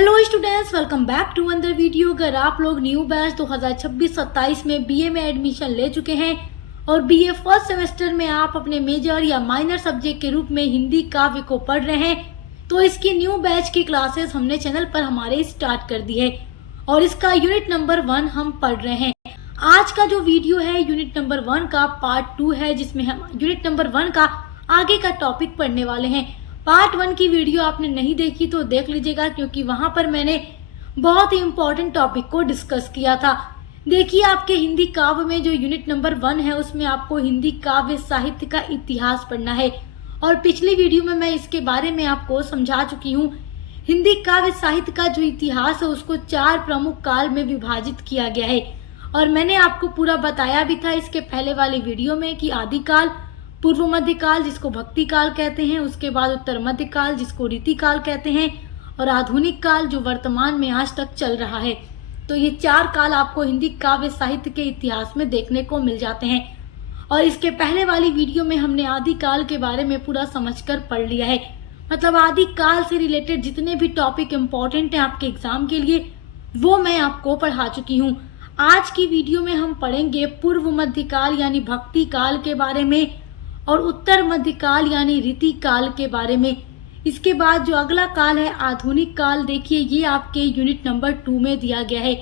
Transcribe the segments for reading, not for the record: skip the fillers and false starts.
Hello students, welcome back to another video. अगर आप लोग न्यू बैच 2026-27 में बीए में एडमिशन ले चुके हैं और बीए फर्स्ट सेमेस्टर में आप अपने मेजर या माइनर सब्जेक्ट के रूप में हिंदी काव्य को पढ़ रहे हैं, तो इसकी न्यू बैच की क्लासेस हमने चैनल पर हमारे स्टार्ट कर दी है और इसका यूनिट नंबर 1 हम पढ़ रहे हैं। आज का जो वीडियो है यूनिट नंबर 1 का पार्ट 2 है, जिसमें हम यूनिट नंबर 1 का आगे का टॉपिक पढ़ने वाले हैं। पार्ट 1 की वीडियो आपने नहीं देखी तो देख लीजिएगा, क्योंकि वहां पर मैंने बहुत ही इंपॉर्टेंट टॉपिक को डिस्कस किया था। देखिए, आपके हिंदी काव्य में जो यूनिट नंबर 1 है उसमें आपको हिंदी काव्य साहित्य का इतिहास पढ़ना है और पिछली वीडियो में मैं इसके बारे में आपको समझा चुकी हूँ। हिंदी काव्य साहित्य का जो इतिहास है उसको 4 प्रमुख काल में विभाजित किया गया है और मैंने आपको पूरा बताया भी था इसके पहले वाले वीडियो में कि आदिकाल, पूर्व मध्यकाल जिसको भक्ति काल कहते हैं, उसके बाद उत्तर मध्यकाल जिसको रीति काल कहते हैं और आधुनिक काल जो वर्तमान में आज तक चल रहा है। तो ये 4 काल आपको हिंदी काव्य साहित्य के इतिहास में देखने को मिल जाते हैं और इसके पहले वाली वीडियो में हमने आदिकाल के बारे में पूरा समझकर पढ़ लिया है। मतलब आदिकाल से रिलेटेड जितने भी टॉपिक इम्पोर्टेंट हैं आपके एग्जाम के लिए वो मैं आपको पढ़ा चुकी हूँ। आज की वीडियो में हम पढ़ेंगे पूर्व मध्यकाल यानी भक्ति काल के बारे में और उत्तर मध्यकाल यानी रीति काल के बारे में। इसके बाद जो अगला काल है आधुनिक काल, देखिए ये आपके यूनिट नंबर 2 में दिया गया है।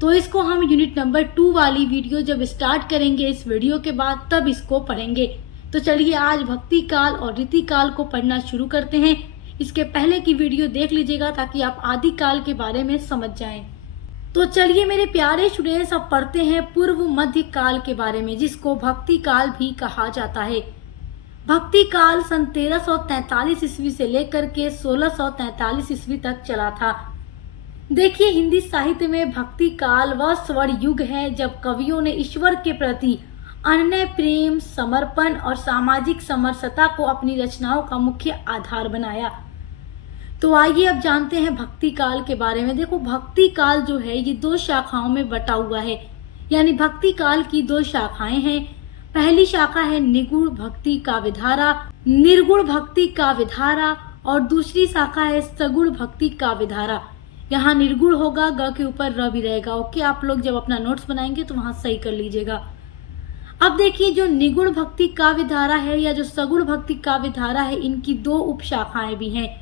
तो इसको हम यूनिट नंबर 2 वाली वीडियो जब स्टार्ट करेंगे इस वीडियो के बाद तब इसको पढ़ेंगे। तो चलिए आज भक्ति काल और रीति काल को पढ़ना शुरू करते हैं। इसके पहले की वीडियो देख लीजिएगा ताकि आप आदि काल के बारे में समझ जाएं। तो चलिए मेरे प्यारे स्टूडेंट्स, अब पढ़ते हैं पूर्व मध्य काल के बारे में, जिसको भक्ति काल भी कहा जाता है। भक्ति काल सन 1343 ईस्वी से लेकर के 1643 ईस्वी तक चला था। देखिए, हिंदी साहित्य में भक्ति काल वह स्वर्ण युग है जब कवियों ने ईश्वर के प्रति अनन्य प्रेम, समर्पण और सामाजिक समरसता को अपनी रचनाओं का मुख्य आधार बनाया। तो आइए अब जानते हैं भक्ति काल के बारे में। देखो, भक्ति काल जो है ये 2 शाखाओं में बटा हुआ है, यानी भक्ति काल की 2 शाखाएं हैं। पहली शाखा है निगूढ़ भक्ति काव्यधारा, निर्गुण भक्ति काव्यधारा और दूसरी शाखा है सगुण भक्ति काव्यधारा। यहाँ निर्गुण होगा, ग के ऊपर र भी रहेगा। ओके, आप लोग जब अपना नोट्स बनाएंगे तो वहां सही कर लीजिएगा। अब देखिए, जो निगुण भक्ति काव्यधारा है या जो सगुण भक्ति काव्यधारा है, इनकी 2 उपशाखाएं भी हैं।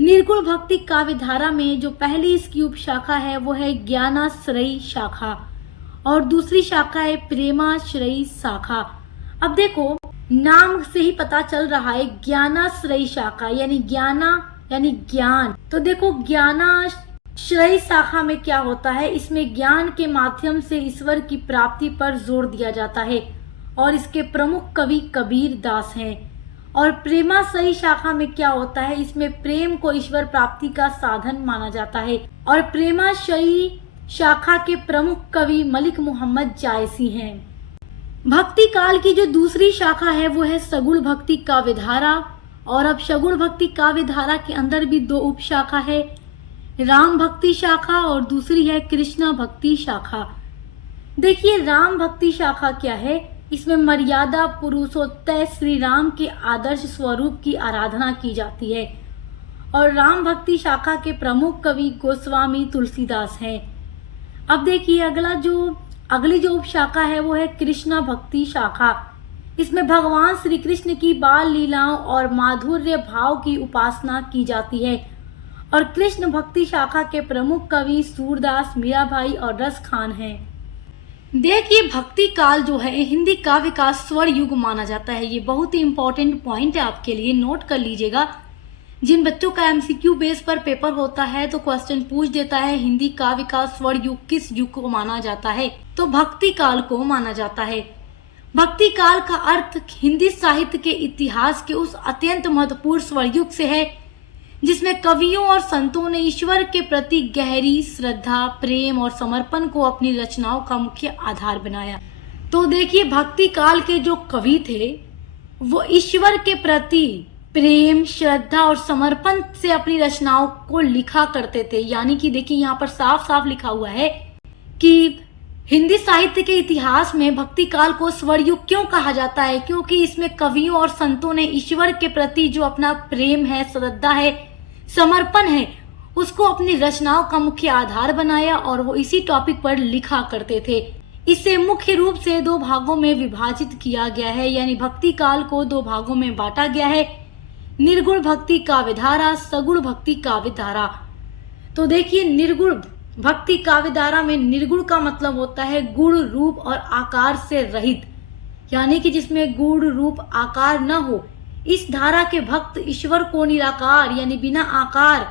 निर्गुण भक्ति काव्यधारा में जो पहली इसकी उपशाखा है वो है ज्ञानाश्रयी शाखा और दूसरी शाखा है प्रेमाश्रयी शाखा। अब देखो, नाम से ही पता चल रहा है ज्ञानाश्रयी शाखा यानी ज्ञान। तो देखो, ज्ञानाश्रयी शाखा में क्या होता है, इसमें ज्ञान के माध्यम से ईश्वर की प्राप्ति पर जोर दिया जाता है और इसके प्रमुख कवि कबीर दास हैं। और प्रेमाश्रयी शाखा में क्या होता है, इसमें प्रेम को ईश्वर प्राप्ति का साधन माना जाता है और प्रेमाश्रयी शाखा के प्रमुख कवि मलिक मोहम्मद जायसी हैं। भक्ति काल की जो दूसरी शाखा है वो है सगुण भक्ति काव्यधारा और अब सगुण भक्ति काव्यधारा के अंदर भी 2 उपशाखा है, राम भक्ति शाखा और दूसरी है कृष्णा भक्ति शाखा। देखिए, राम भक्ति शाखा क्या है, इसमें मर्यादा पुरुषोत्तम श्री राम के आदर्श स्वरूप की आराधना की जाती है और राम भक्ति शाखा के प्रमुख कवि गोस्वामी तुलसीदास हैं। अब देखिए, अगली जो उपशाखा है वो है कृष्णा भक्ति शाखा। इसमें भगवान श्री कृष्ण की बाल लीलाओं और माधुर्य भाव की उपासना की जाती है और कृष्ण भक्ति शाखा के प्रमुख कवि सूरदास, मीराबाई और रस खान हैं। देखिए, भक्ति काल जो है हिंदी काव्य का स्वर्ण युग माना जाता है। ये बहुत ही इंपॉर्टेंट पॉइंट है, आपके लिए नोट कर लीजिएगा। जिन बच्चों का एमसीक्यू बेस पर पेपर होता है तो क्वेश्चन पूछ देता है हिंदी काव्य का स्वर्ण युग किस युग को माना जाता है, तो भक्ति काल को माना जाता है। भक्ति काल का अर्थ हिंदी साहित्य के इतिहास के उस अत्यंत महत्वपूर्ण स्वर्ण युग से है जिसमें कवियों और संतों ने ईश्वर के प्रति गहरी श्रद्धा, प्रेम और समर्पण को अपनी रचनाओं का मुख्य आधार बनाया। तो देखिए, भक्ति काल के जो कवि थे वो ईश्वर के प्रति प्रेम, श्रद्धा और समर्पण से अपनी रचनाओं को लिखा करते थे। यानी कि देखिए, यहाँ पर साफ साफ लिखा हुआ है कि हिंदी साहित्य के इतिहास में भक्ति काल को स्वर्ण युग क्यों कहा जाता है, क्योंकि इसमें कवियों और संतों ने ईश्वर के प्रति जो अपना प्रेम है, श्रद्धा है, समर्पण है, उसको अपनी रचनाओं का मुख्य आधार बनाया और वो इसी टॉपिक पर लिखा करते थे। इसे मुख्य रूप से 2 भागों में विभाजित किया गया है, यानी भक्ति काल को 2 भागों में बांटा गया है, निर्गुण भक्ति काव्य धारा, सगुण भक्ति काव्य धारा। तो देखिए, निर्गुण भक्ति काव्य धारा में निर्गुण का मतलब होता है गुण, रूप और आकार से रहित, यानी कि जिसमें गुण, रूप, आकार न हो। इस धारा के भक्त ईश्वर को निराकार यानी बिना आकार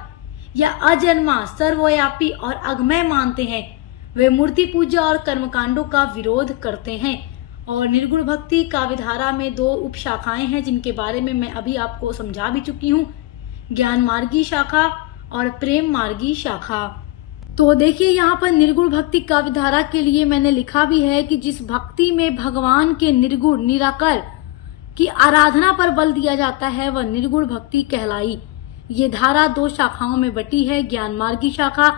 या अजन्मा, सर्वव्यापी और अगमय मानते हैं। वे मूर्ति पूजा और कर्मकांडों का विरोध करते हैं। और निर्गुण भक्ति काव्य धारा में 2 उप शाखाएं हैं, जिनके बारे में मैं अभी आपको समझा भी चुकी हूँ, ज्ञान मार्गी शाखा और प्रेम मार्गी शाखा। तो देखिए, यहाँ पर निर्गुण भक्ति काव्य धारा के लिए मैंने लिखा भी है कि जिस भक्ति में भगवान के निर्गुण निराकार की आराधना पर बल दिया जाता है वह निर्गुण भक्ति कहलाई। ये धारा 2 शाखाओं में बटी है। ज्ञान मार्गी शाखा,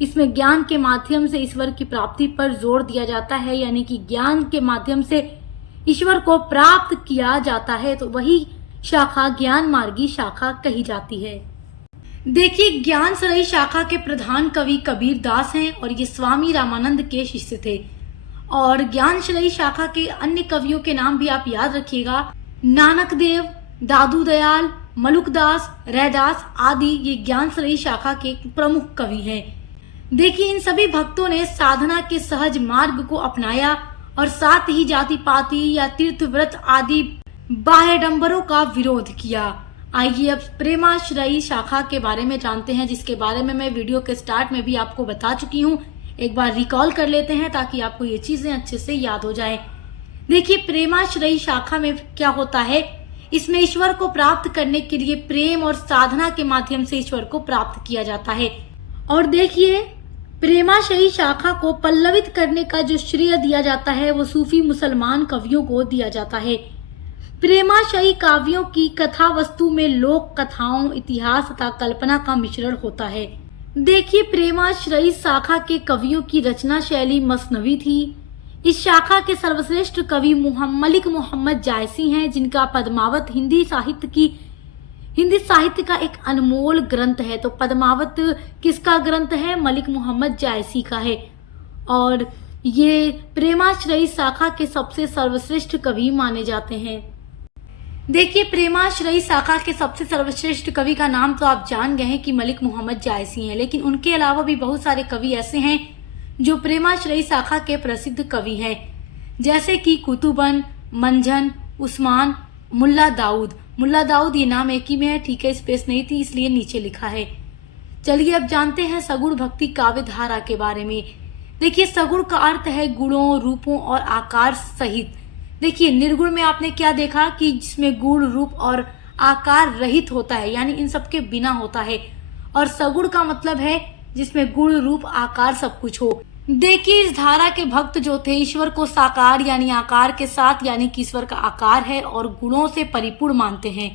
इसमें ज्ञान के माध्यम से ईश्वर की प्राप्ति पर जोर दिया जाता है, यानी कि ज्ञान के माध्यम से ईश्वर को प्राप्त किया जाता है, तो वही शाखा ज्ञान मार्गी शाखा कही जाती है। देखिए, ज्ञान सरई शाखा के प्रधान कवि कबीर दास हैं और ये स्वामी रामानंद के शिष्य थे। और ज्ञान सरई शाखा के अन्य कवियों के नाम भी आप याद रखिएगा, नानक देव, दादू दयाल, मलुकदास, रैदास आदि ये ज्ञान सरई शाखा के प्रमुख कवि हैं। देखिए, इन सभी भक्तों ने साधना के सहज मार्ग को अपनाया और साथ ही जाति पाति या तीर्थ व्रत आदि बाह्यडंबरों का विरोध किया। आइए अब प्रेमाश्रयी शाखा के बारे में जानते हैं, जिसके बारे में मैं वीडियो के स्टार्ट में भी आपको बता चुकी हूँ। एक बार रिकॉल कर लेते हैं ताकि आपको ये चीजें अच्छे से याद हो जाए। देखिए, प्रेमाश्रयी शाखा में क्या होता है, इसमें ईश्वर को प्राप्त करने के लिए प्रेम और साधना के माध्यम से ईश्वर को प्राप्त किया जाता है। और देखिए, प्रेमाश्रयी शाखा को पल्लवित करने का जो श्रेय दिया जाता है वो सूफी मुसलमान कवियों को दिया जाता है। प्रेमाश्रयी काव्यों की कथा वस्तु में लोक कथाओं, इतिहास तथा कल्पना का मिश्रण होता है। देखिए, प्रेमाश्रयी शाखा के कवियों की रचना शैली मसनवी थी। इस शाखा के सर्वश्रेष्ठ कवि मलिक मोहम्मद जायसी हैं, जिनका पद्मावत हिंदी साहित्य का एक अनमोल ग्रंथ है। तो पद्मावत किसका ग्रंथ है? मलिक मोहम्मद जायसी का है। और ये प्रेमाश्रयी शाखा के सबसे सर्वश्रेष्ठ कवि माने जाते हैं। देखिए, प्रेमाश्रयी शाखा के सबसे सर्वश्रेष्ठ कवि का नाम तो आप जान गए हैं कि मलिक मोहम्मद जायसी हैं, लेकिन उनके अलावा भी बहुत सारे कवि ऐसे हैं जो प्रेमाश्रयी शाखा के प्रसिद्ध कवि हैं, जैसे कि कुतुबन, मंझन, उस्मान, मुल्ला दाऊद। मुल्ला दाऊद ये नाम एक ही में है, ठीक है, स्पेस नहीं थी इसलिए नीचे लिखा है। चलिए अब जानते हैं सगुण भक्ति काव्य धारा के बारे में। देखिए, सगुण का अर्थ है गुणों, रूपों और आकार सहित। देखिए, निर्गुण में आपने क्या देखा कि जिसमें गुण, रूप और आकार रहित होता है, यानी इन सबके बिना होता है। और सगुण का मतलब है जिसमें गुण, रूप, आकार सब कुछ हो। देखिए, इस धारा के भक्त जो थे ईश्वर को साकार यानी आकार के साथ, यानी कि ईश्वर का आकार है और गुणों से परिपूर्ण मानते हैं।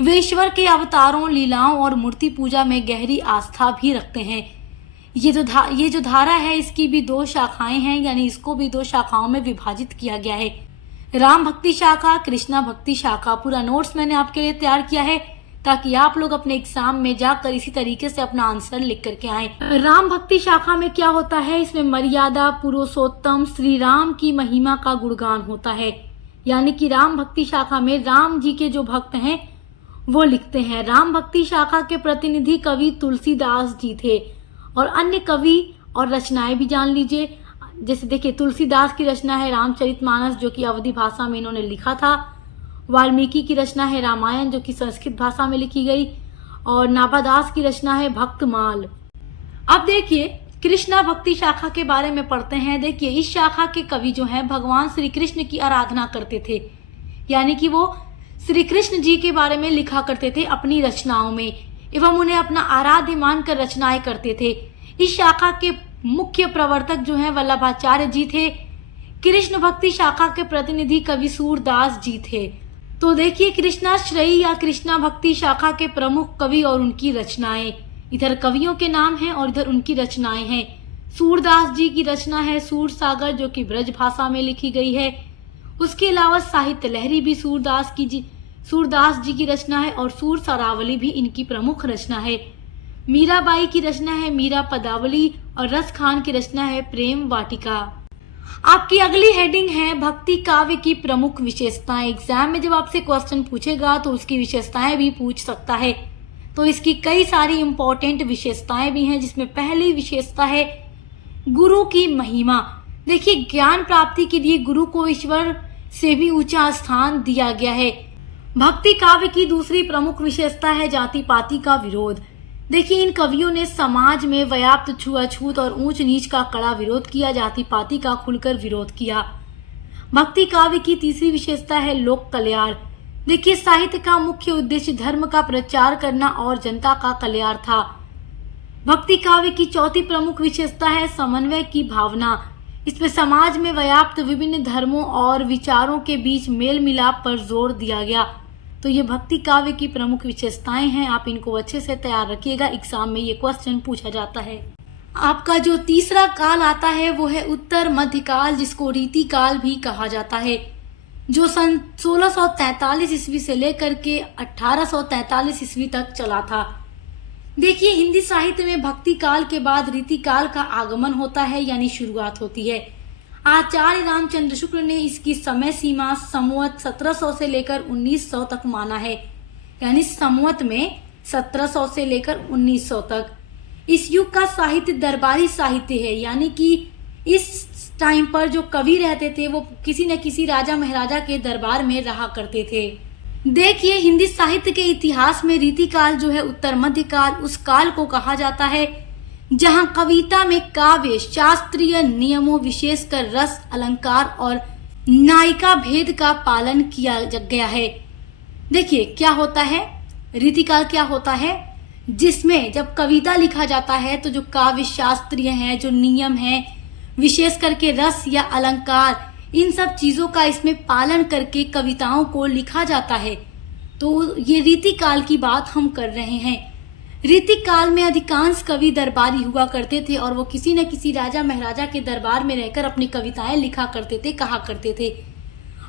वे ईश्वर के अवतारों, लीलाओं और मूर्ति पूजा में गहरी आस्था भी रखते हैं। ये जो धारा है इसकी भी 2 शाखाएं हैं, यानी इसको भी 2 शाखाओं में विभाजित किया गया है, राम भक्ति शाखा, कृष्णा भक्ति शाखा। पूरा नोट्स मैंने आपके लिए तैयार किया है ताकि आप लोग अपने एग्जाम में जाकर इसी तरीके से अपना आंसर लिख करके आए। राम भक्ति शाखा में क्या होता है, इसमें मर्यादा पुरुषोत्तम श्री राम की महिमा का गुणगान होता है। यानी कि राम भक्ति शाखा में राम जी के जो भक्त हैं वो लिखते हैं। राम भक्ति शाखा के प्रतिनिधि कवि तुलसीदास जी थे। और अन्य कवि और रचनाएं भी जान लीजिए। जैसे देखिए, तुलसीदास की रचना है रामचरितमानस, जो कि अवधी भाषा में इन्होंने लिखा था। वाल्मीकि की रचना है रामायण, जो कि संस्कृत भाषा में लिखी गई। और नाभादास की रचना है भक्तमाल। अब देखिए, कृष्णा भक्ति शाखा के बारे में पढ़ते हैं। देखिए, इस शाखा के कवि जो हैं भगवान श्री कृष्ण की आराधना करते थे, यानी कि वो श्री कृष्ण जी के बारे में लिखा करते थे अपनी रचनाओं में, एवं उन्हें अपना आराध्य मानकर रचनाएं करते थे। इस शाखा के मुख्य प्रवर्तक जो हैं वल्लभाचार्य जी थे। कृष्ण भक्ति शाखा के प्रतिनिधि कवि सूरदास जी थे। तो देखिए, कृष्णाश्रयी या कृष्णा भक्ति शाखा के प्रमुख कवि और उनकी रचनाएं। इधर कवियों के नाम हैं और इधर उनकी रचनाएं हैं। सूरदास जी की रचना है सूर सागर, जो कि ब्रज भाषा में लिखी गई है। उसके अलावा साहित्य लहरी भी सूरदास जी की रचना है और सूर सरावली भी इनकी प्रमुख रचना है। मीराबाई की रचना है मीरा पदावली और रस खान की रचना है प्रेम वाटिका। आपकी अगली हेडिंग है भक्ति काव्य की प्रमुख विशेषताएं। एग्जाम में जब आपसे क्वेश्चन पूछेगा तो उसकी विशेषताएं भी पूछ सकता है। तो इसकी कई सारी इंपॉर्टेंट विशेषताएं भी हैं, जिसमें पहली विशेषता है गुरु की महिमा। देखिए, ज्ञान प्राप्ति के लिए गुरु को ईश्वर से भी ऊंचा स्थान दिया गया है। भक्ति काव्य की दूसरी प्रमुख विशेषता है जाति पाति का विरोध। देखिए, इन कवियों ने समाज में व्याप्त छुआछूत और ऊंच नीच का कड़ा विरोध किया, जाति पाति का खुलकर विरोध किया। भक्ति काव्य की तीसरी विशेषता है लोक कल्याण। देखिए, साहित्य का मुख्य उद्देश्य धर्म का प्रचार करना और जनता का कल्याण था। भक्ति काव्य की चौथी प्रमुख विशेषता है समन्वय की भावना। इसमें समाज में व्याप्त विभिन्न धर्मों और विचारों के बीच मेल मिलाप पर जोर दिया गया। तो ये भक्ति काव्य की प्रमुख विशेषताएं हैं, आप इनको अच्छे से तैयार रखिएगा, एग्जाम में ये क्वेश्चन पूछा जाता है। आपका जो तीसरा काल आता है वो है उत्तर मध्यकाल, जिसको रीति काल भी कहा जाता है, जो सन 1643 ईस्वी से लेकर के 1843 ईस्वी तक चला था। देखिए, हिंदी साहित्य में भक्ति काल के बाद रीति काल का आगमन होता है, यानी शुरुआत होती है। आचार्य रामचंद्र शुक्ल ने इसकी समय सीमा संवत 1700 से लेकर 1900 तक माना है, यानी संवत में 1700 से लेकर 1900 तक। इस युग का साहित्य दरबारी साहित्य है, यानी कि इस टाइम पर जो कवि रहते थे वो किसी न किसी राजा महाराजा के दरबार में रहा करते थे। देखिए, हिंदी साहित्य के इतिहास में रीति काल जो है उत्तर मध्य काल, उस काल को कहा जाता है जहां कविता में काव्य शास्त्रीय नियमों, विशेषकर रस, अलंकार और नायिका भेद का पालन किया गया है। देखिए, क्या होता है रीति काल, क्या होता है जिसमें जब कविता लिखा जाता है तो जो काव्य शास्त्रीय है, जो नियम है, विशेष करके रस या अलंकार, इन सब चीजों का इसमें पालन करके कविताओं को लिखा जाता है। तो ये रीति काल की बात हम कर रहे हैं। रीति काल में अधिकांश कवि दरबारी हुआ करते थे और वो किसी न किसी राजा महाराजा के दरबार में रहकर अपनी कविताएं लिखा करते थे, कहा करते थे,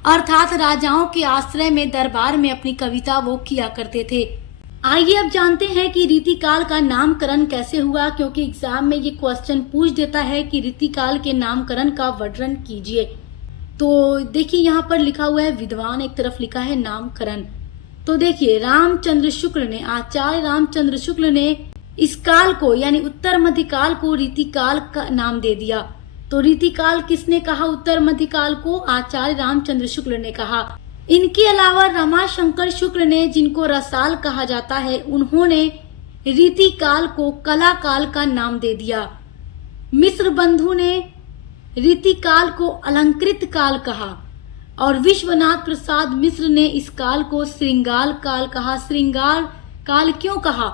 अर्थात राजाओं के आश्रय में दरबार में अपनी कविता वो किया करते थे। आइए अब जानते हैं कि रीति काल का नामकरण कैसे हुआ, क्योंकि एग्जाम में ये क्वेश्चन पूछ देता है कि रीति काल के नामकरण का वर्णन कीजिए। तो देखिए, यहाँ पर लिखा हुआ है विद्वान, एक तरफ लिखा है नामकरण। तो देखिए, रामचंद्र शुक्ल ने, आचार्य रामचंद्र शुक्ल ने इस काल को यानी उत्तर मध्य काल को रीति काल का नाम दे दिया। तो रीति काल किसने कहा उत्तर मध्य काल को? आचार्य रामचंद्र शुक्ल ने कहा। इनके अलावा रमाशंकर शुक्ल ने, जिनको रसाल कहा जाता है, उन्होंने रीति काल को कला काल का नाम दे दिया। मिश्र बंधु ने रीति काल को अलंकृत काल कहा और विश्वनाथ प्रसाद मिश्र ने इस काल को श्रृंगार काल कहा। श्रृंगार काल क्यों कहा?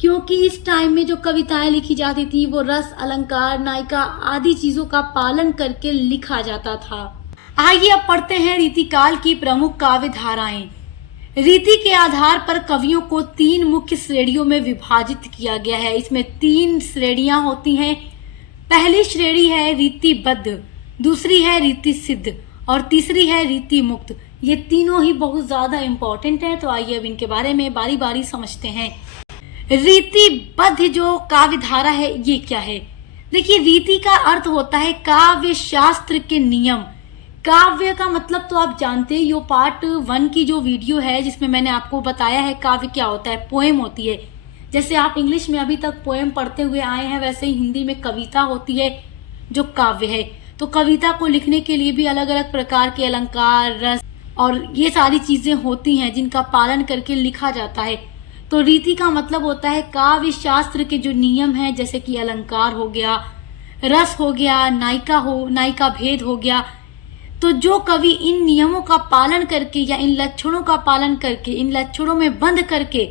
क्योंकि इस टाइम में जो कविताएं लिखी जाती थी वो रस, अलंकार, नायिका आदि चीजों का पालन करके लिखा जाता था। आइए अब पढ़ते हैं रीति काल की प्रमुख काव्य धाराएं। रीति के आधार पर कवियों को 3 मुख्य श्रेणियों में विभाजित किया गया है। इसमें 3 श्रेणियां होती हैं। पहली श्रेणी है रीतिबद्ध, दूसरी है रीति सिद्ध और तीसरी है रीति मुक्त। ये तीनों ही बहुत ज्यादा इंपॉर्टेंट हैं, तो आइए अब इनके बारे में बारी बारी समझते हैं। रीतिबद्ध जो काव्य धारा है ये क्या है? देखिए, रीति का अर्थ होता है काव्य शास्त्र के नियम। काव्य का मतलब तो आप जानते हैं, यो पार्ट 1 की जो वीडियो है जिसमें मैंने आपको बताया है काव्य क्या होता है। पोएम होती है, जैसे आप इंग्लिश में अभी तक पोएम पढ़ते हुए आए हैं, वैसे ही हिंदी में कविता होती है जो काव्य है। तो कविता को लिखने के लिए भी अलग अलग प्रकार के अलंकार, रस और ये सारी चीजें होती हैं जिनका पालन करके लिखा जाता है। तो रीति का मतलब होता है काव्य शास्त्र के जो नियम हैं, जैसे कि अलंकार हो गया, रस हो गया, नायिका भेद हो गया। तो जो कवि इन नियमों का पालन करके या इन लक्षणों का पालन करके, इन लक्षणों में बंध करके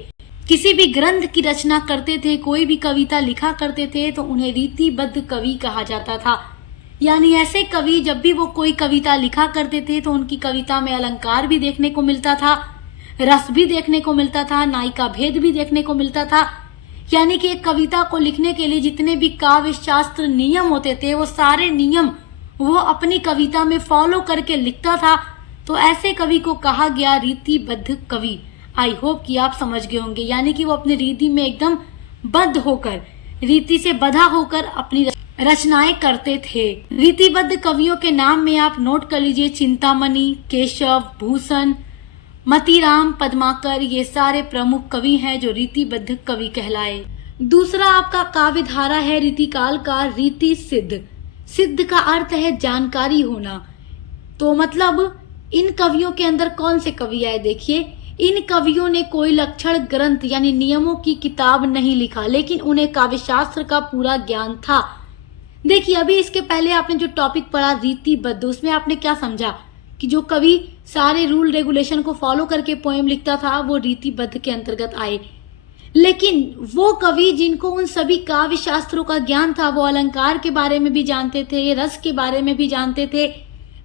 किसी भी ग्रंथ की रचना करते थे, कोई भी कविता लिखा करते थे, तो उन्हें रीतिबद्ध कवि कहा जाता था। यानी ऐसे कवि जब भी वो कोई कविता लिखा करते थे तो उनकी कविता में अलंकार भी देखने को मिलता था, रस भी देखने को मिलता था, नायिका भेद भी देखने को मिलता था। यानी कि एक कविता को लिखने के लिए जितने भी काव्य शास्त्र नियम होते थे वो सारे नियम वो अपनी कविता में फॉलो करके लिखता था। तो ऐसे कवि को कहा गया रीतिबद्ध कवि। आई होप कि आप समझ गए होंगे, यानी कि वो अपने रीति में एकदम बद्ध होकर, रीति से बधा होकर अपनी रचनाएं करते थे। रीतिबद्ध कवियों के नाम में आप नोट कर लीजिए चिंतामणि, केशव, भूषण, मतीराम, पद्माकर, ये सारे प्रमुख कवि हैं जो रीतिबद्ध कवि कहलाए। दूसरा आपका काव्य धारा है रीतिकाल का रीति सिद्ध। सिद्ध का अर्थ है जानकारी होना। तो मतलब इन कवियों के अंदर कौन से कवि आए, देखिए इन कवियों ने कोई लक्षण ग्रंथ यानी नियमों की किताब नहीं लिखा, लेकिन उन्हें काव्य शास्त्र का पूरा ज्ञान था। देखिए अभी इसके पहले आपने जो टॉपिक पढ़ा रीतिबद्ध, उसमें आपने क्या समझा कि जो कवि सारे रूल रेगुलेशन को फॉलो करके पोएम लिखता था वो रीतिबद्ध के अंतर्गत आए। लेकिन वो कवि जिनको उन सभी काव्य शास्त्रों का ज्ञान था, वो अलंकार के बारे में भी जानते थे, रस के बारे में भी जानते थे,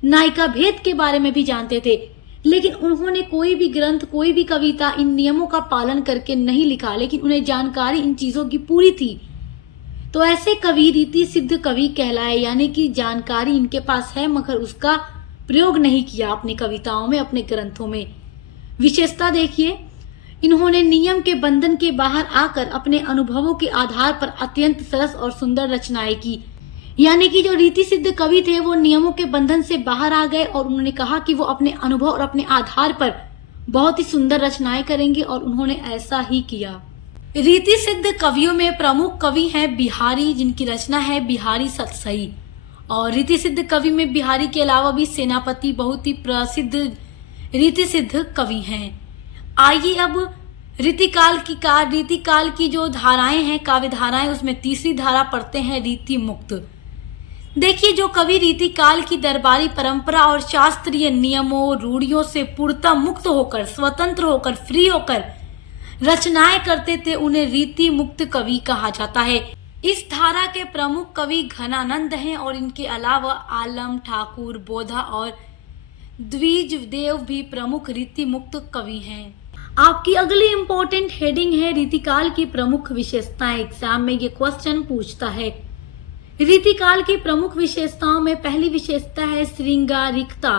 नायिका भेद के बारे में भी जानते थे, लेकिन उन्होंने कोई भी ग्रंथ, कोई भी कविता इन नियमों का पालन करके नहीं लिखा, लेकिन उन्हें जानकारी इन चीजों की पूरी थी। तो ऐसे कवि रीति सिद्ध कवि कहलाए, यानी कि जानकारी इनके पास है मगर उसका प्रयोग नहीं किया अपनी कविताओं में, अपने ग्रंथों में। विशेषता देखिए, इन्होंने नियम के बंधन के बाहर आकर अपने अनुभवों के आधार पर अत्यंत सरस और सुंदर रचनाएं की। यानी कि जो रीति सिद्ध कवि थे वो नियमों के बंधन से बाहर आ गए और उन्होंने कहा कि वो अपने अनुभव और अपने आधार पर बहुत ही सुंदर रचनाएं करेंगे, और उन्होंने ऐसा ही किया। रीति सिद्ध कवियों में प्रमुख कवि हैं बिहारी, जिनकी रचना है बिहारी सतसई। और रीति सिद्ध कवि में बिहारी के अलावा भी सेनापति बहुत ही प्रसिद्ध रीति सिद्ध कवि हैं। आइए अब रीतिकाल की जो धाराएं हैं, काव्य धाराएं, उसमें तीसरी धारा पढ़ते हैं रीति मुक्त। देखिए जो कवि रीतिकाल की दरबारी परंपरा और शास्त्रीय नियमों, रूढ़ियों से पूर्णतः मुक्त होकर, स्वतंत्र होकर, फ्री होकर रचनाएं करते थे, उन्हें रीति मुक्त कवि कहा जाता है। इस धारा के प्रमुख कवि घनानंद हैं और इनके अलावा आलम, ठाकुर, बोधा और द्विज देव भी प्रमुख रीति मुक्त कवि हैं। आपकी अगली इंपॉर्टेंट हेडिंग है रीतिकाल की प्रमुख विशेषताएं। एग्जाम में ये क्वेश्चन पूछता है। रीतिकाल की प्रमुख विशेषताओं में पहली विशेषता है श्रृंगारिकता,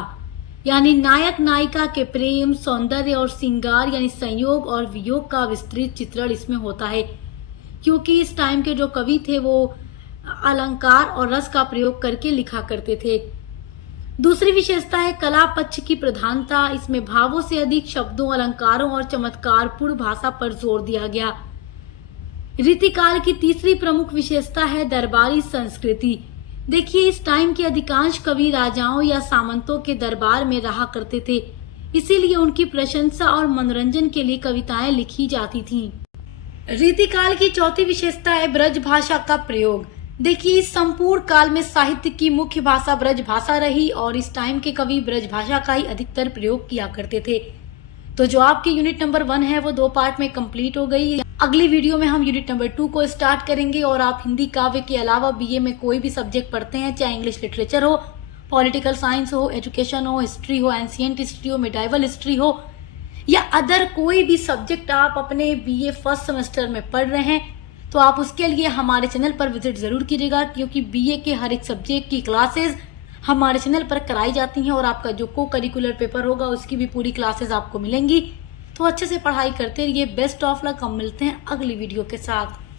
यानी नायक नायिका के प्रेम, सौंदर्य और श्रृंगार यानी संयोग और वियोग का विस्तृत चित्रण इसमें होता है, क्योंकि इस टाइम के जो कवि थे वो अलंकार और रस का प्रयोग करके लिखा करते थे। दूसरी विशेषता है कला पक्ष की प्रधानता। इसमें भावों से अधिक शब्दों, अलंकारों और चमत्कारपूर्ण भाषा पर जोर दिया गया। रीतिकाल की तीसरी प्रमुख विशेषता है दरबारी संस्कृति। देखिए इस टाइम के अधिकांश कवि राजाओं या सामंतों के दरबार में रहा करते थे, इसीलिए उनकी प्रशंसा और मनोरंजन के लिए कविताएं लिखी जाती थीं। रीतिकाल की चौथी विशेषता है ब्रज भाषा का प्रयोग। देखिए इस संपूर्ण काल में साहित्य की मुख्य भाषा ब्रज भाषा रही और इस टाइम के कवि ब्रज भाषा का ही अधिकतर प्रयोग किया करते थे। तो जो आपकी यूनिट नंबर 1 है वो 2 पार्ट में कंप्लीट हो गई। अगली वीडियो में हम यूनिट नंबर 2 को स्टार्ट करेंगे। और आप हिंदी काव्य के अलावा बीए में कोई भी सब्जेक्ट पढ़ते हैं, चाहे इंग्लिश लिटरेचर हो, पॉलिटिकल साइंस हो, एजुकेशन हो, हिस्ट्री हो, एंशिएंट हिस्ट्री हो, मिडाइवल हिस्ट्री हो, या अदर कोई भी सब्जेक्ट आप अपने बीए फर्स्ट सेमेस्टर में पढ़ रहे हैं, तो आप उसके लिए हमारे चैनल पर विजिट जरूर कीजिएगा, क्योंकि बीए के हर एक सब्जेक्ट की क्लासेस हमारे चैनल पर कराई जाती हैं और आपका जो को करिकुलर पेपर होगा उसकी भी पूरी क्लासेस आपको मिलेंगी। तो अच्छे से पढ़ाई करते रहिए। Best of luck. हम मिलते हैं अगली वीडियो के साथ।